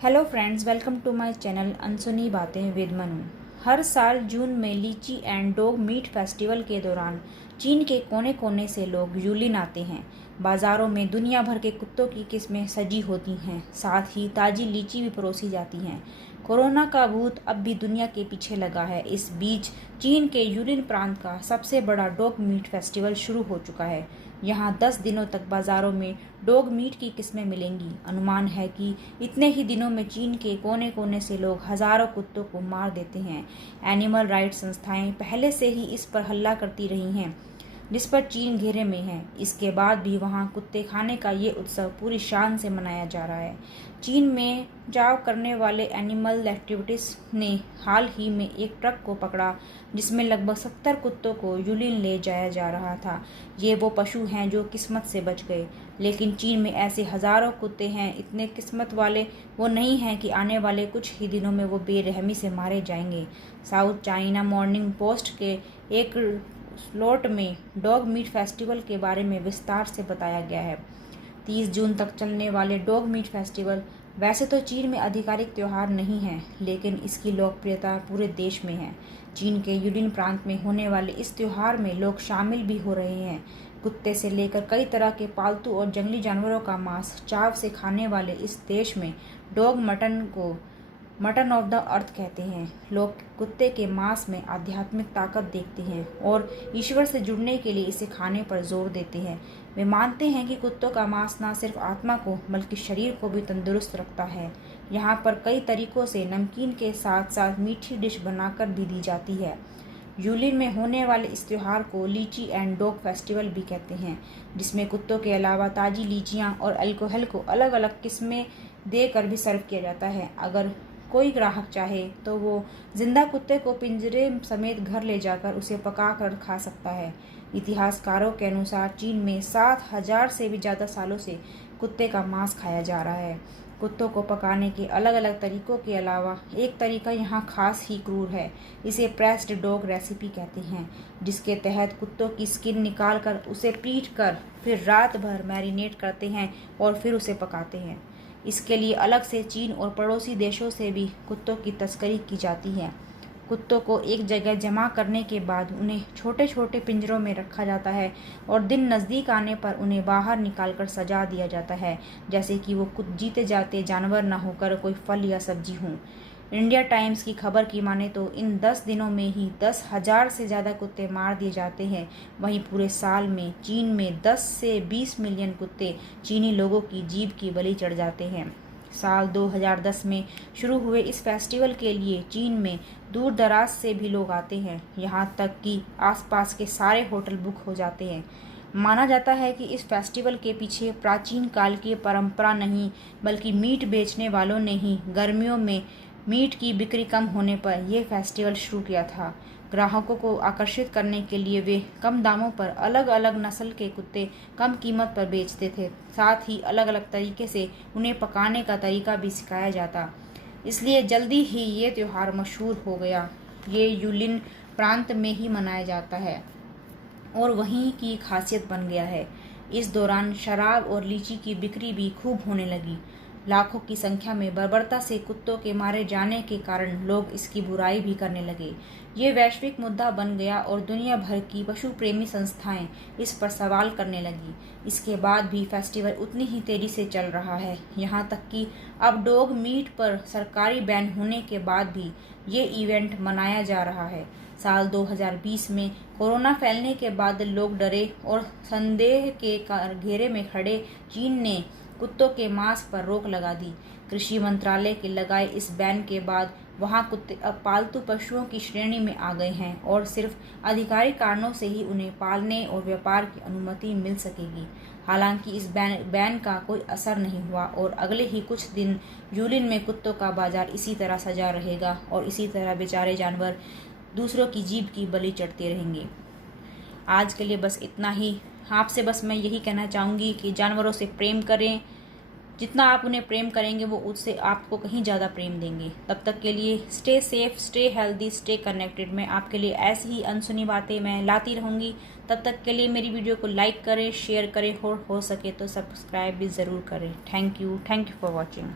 Hello friends, welcome to my channel अनसुनी बातें with Manu. हर साल जून में लीची एंड डॉग मीट फेस्टिवल के दौरान चीन के कोने कोने से लोग यूलिन आते हैं। बाज़ारों में दुनिया भर के कुत्तों की किस्में सजी होती हैं, साथ ही ताज़ी लीची भी परोसी जाती हैं। कोरोना का भूत अब भी दुनिया के पीछे लगा है। इस बीच चीन के यूलिन प्रांत का सबसे बड़ा डॉग मीट फेस्टिवल शुरू हो चुका है। यहाँ 10 दिनों तक बाज़ारों में डॉग मीट की किस्में मिलेंगी। अनुमान है कि इतने ही दिनों में चीन के कोने कोने से लोग हज़ारों कुत्तों को मार देते हैं। एनिमल राइट्स संस्थाएं पहले से ही इस पर हल्ला करती रही हैं, जिस पर चीन घेरे में है। इसके बाद भी वहाँ कुत्ते खाने का ये उत्सव पूरी शान से मनाया जा रहा है। चीन में जाव करने वाले एनिमल एक्टिविटीज़ ने हाल ही में एक ट्रक को पकड़ा, जिसमें लगभग 70 कुत्तों को यूलिन ले जाया जा रहा था। ये वो पशु हैं जो किस्मत से बच गए, लेकिन चीन में ऐसे हज़ारों कुत्ते हैं। इतने किस्मत वाले वो नहीं हैं कि आने वाले कुछ ही दिनों में वो बेरहमी से मारे जाएंगे। साउथ चाइना मॉर्निंग पोस्ट के एक स्लॉट में डॉग मीट फेस्टिवल के बारे में विस्तार से बताया गया है। 30 जून तक चलने वाले डॉग मीट फेस्टिवल वैसे तो चीन में आधिकारिक त्यौहार नहीं है, लेकिन इसकी लोकप्रियता पूरे देश में है। चीन के यूलिन प्रांत में होने वाले इस त्यौहार में लोग शामिल भी हो रहे हैं। कुत्ते से लेकर कई तरह के पालतू और जंगली जानवरों का मांस चाव से खाने वाले इस देश में डॉग मटन को मटन ऑफ द अर्थ कहते हैं। लोग कुत्ते के मांस में आध्यात्मिक ताकत देखते हैं और ईश्वर से जुड़ने के लिए इसे खाने पर जोर देते हैं। वे मानते हैं कि कुत्तों का मांस न सिर्फ आत्मा को बल्कि शरीर को भी तंदुरुस्त रखता है। यहाँ पर कई तरीकों से नमकीन के साथ साथ मीठी डिश बनाकर भी दी जाती है। यूलिन में होने वाले इस त्यौहार को लीची एंड डॉग फेस्टिवल भी कहते हैं, जिसमें कुत्तों के अलावा ताज़ी लीचियाँ और अल्कोहल को अलग अलग किस्में देकर भी सर्व किया जाता है। अगर कोई ग्राहक चाहे तो वो जिंदा कुत्ते को पिंजरे समेत घर ले जाकर उसे पका कर खा सकता है। इतिहासकारों के अनुसार चीन में 7000 से भी ज़्यादा सालों से कुत्ते का मांस खाया जा रहा है। कुत्तों को पकाने के अलग अलग तरीकों के अलावा एक तरीका यहाँ खास ही क्रूर है। इसे प्रेस्ड डॉग रेसिपी कहते हैं, जिसके तहत कुत्तों की स्किन निकाल कर उसे पीट कर फिर रात भर मैरिनेट करते हैं और फिर उसे पकाते हैं। इसके लिए अलग से चीन और पड़ोसी देशों से भी कुत्तों की तस्करी की जाती है। कुत्तों को एक जगह जमा करने के बाद उन्हें छोटे छोटे पिंजरों में रखा जाता है और दिन नज़दीक आने पर उन्हें बाहर निकालकर सजा दिया जाता है, जैसे कि वो कुछ जीते जाते जानवर न होकर कोई फल या सब्जी हों। इंडिया टाइम्स की खबर की माने तो इन 10 दिनों में ही 10,000 से ज़्यादा कुत्ते मार दिए जाते हैं। वहीं पूरे साल में चीन में 10 से 20 मिलियन कुत्ते चीनी लोगों की जीभ की बलि चढ़ जाते हैं। साल 2010 में शुरू हुए इस फेस्टिवल के लिए चीन में दूर दराज से भी लोग आते हैं। यहाँ तक कि आसपास के सारे होटल बुक हो जाते हैं। माना जाता है कि इस फेस्टिवल के पीछे प्राचीन काल की परंपरा नहीं, बल्कि मीट बेचने वालों ने ही गर्मियों में मीट की बिक्री कम होने पर यह फेस्टिवल शुरू किया था। ग्राहकों को आकर्षित करने के लिए वे कम दामों पर अलग अलग नस्ल के कुत्ते कम कीमत पर बेचते थे। साथ ही अलग अलग तरीके से उन्हें पकाने का तरीका भी सिखाया जाता, इसलिए जल्दी ही ये त्यौहार मशहूर हो गया। ये यूलिन प्रांत में ही मनाया जाता है और वहीं की खासियत बन गया है। इस दौरान शराब और लीची की बिक्री भी खूब होने लगी। लाखों की संख्या में बर्बरता से कुत्तों के मारे जाने के कारण लोग इसकी बुराई भी करने लगे। ये वैश्विक मुद्दा बन गया और दुनिया भर की पशु प्रेमी संस्थाएं इस पर सवाल करने लगी। इसके बाद भी फेस्टिवल उतनी ही तेजी से चल रहा है। यहाँ तक कि अब डॉग मीट पर सरकारी बैन होने के बाद भी ये इवेंट मनाया जा रहा है। साल 2020 में कोरोना फैलने के बाद लोग डरे और संदेह के घेरे में खड़े चीन ने कुत्तों के मांस पर रोक लगा दी। कृषि मंत्रालय के लगाए इस बैन के बाद वहां कुत्ते अब पालतू पशुओं की श्रेणी में आ गए हैं और सिर्फ आधिकारिक कारणों से ही उन्हें पालने और व्यापार की अनुमति मिल सकेगी। हालांकि इस बैन का कोई असर नहीं हुआ और अगले ही कुछ दिन यूलिन में कुत्तों का बाजार इसी तरह सजा रहेगा और इसी तरह बेचारे जानवर दूसरों की जीभ की बलि चढ़ते रहेंगे। आज के लिए बस इतना ही। आपसे बस मैं यही कहना चाहूँगी कि जानवरों से प्रेम करें। जितना आप उन्हें प्रेम करेंगे वो उससे आपको कहीं ज़्यादा प्रेम देंगे। तब तक के लिए stay safe, stay healthy, stay connected. मैं आपके लिए ऐसी ही अनसुनी बातें मैं लाती रहूँगी। तब तक के लिए मेरी वीडियो को लाइक करें, शेयर करें और हो सके तो सब्सक्राइब भी ज़रूर करें। Thank you for watching.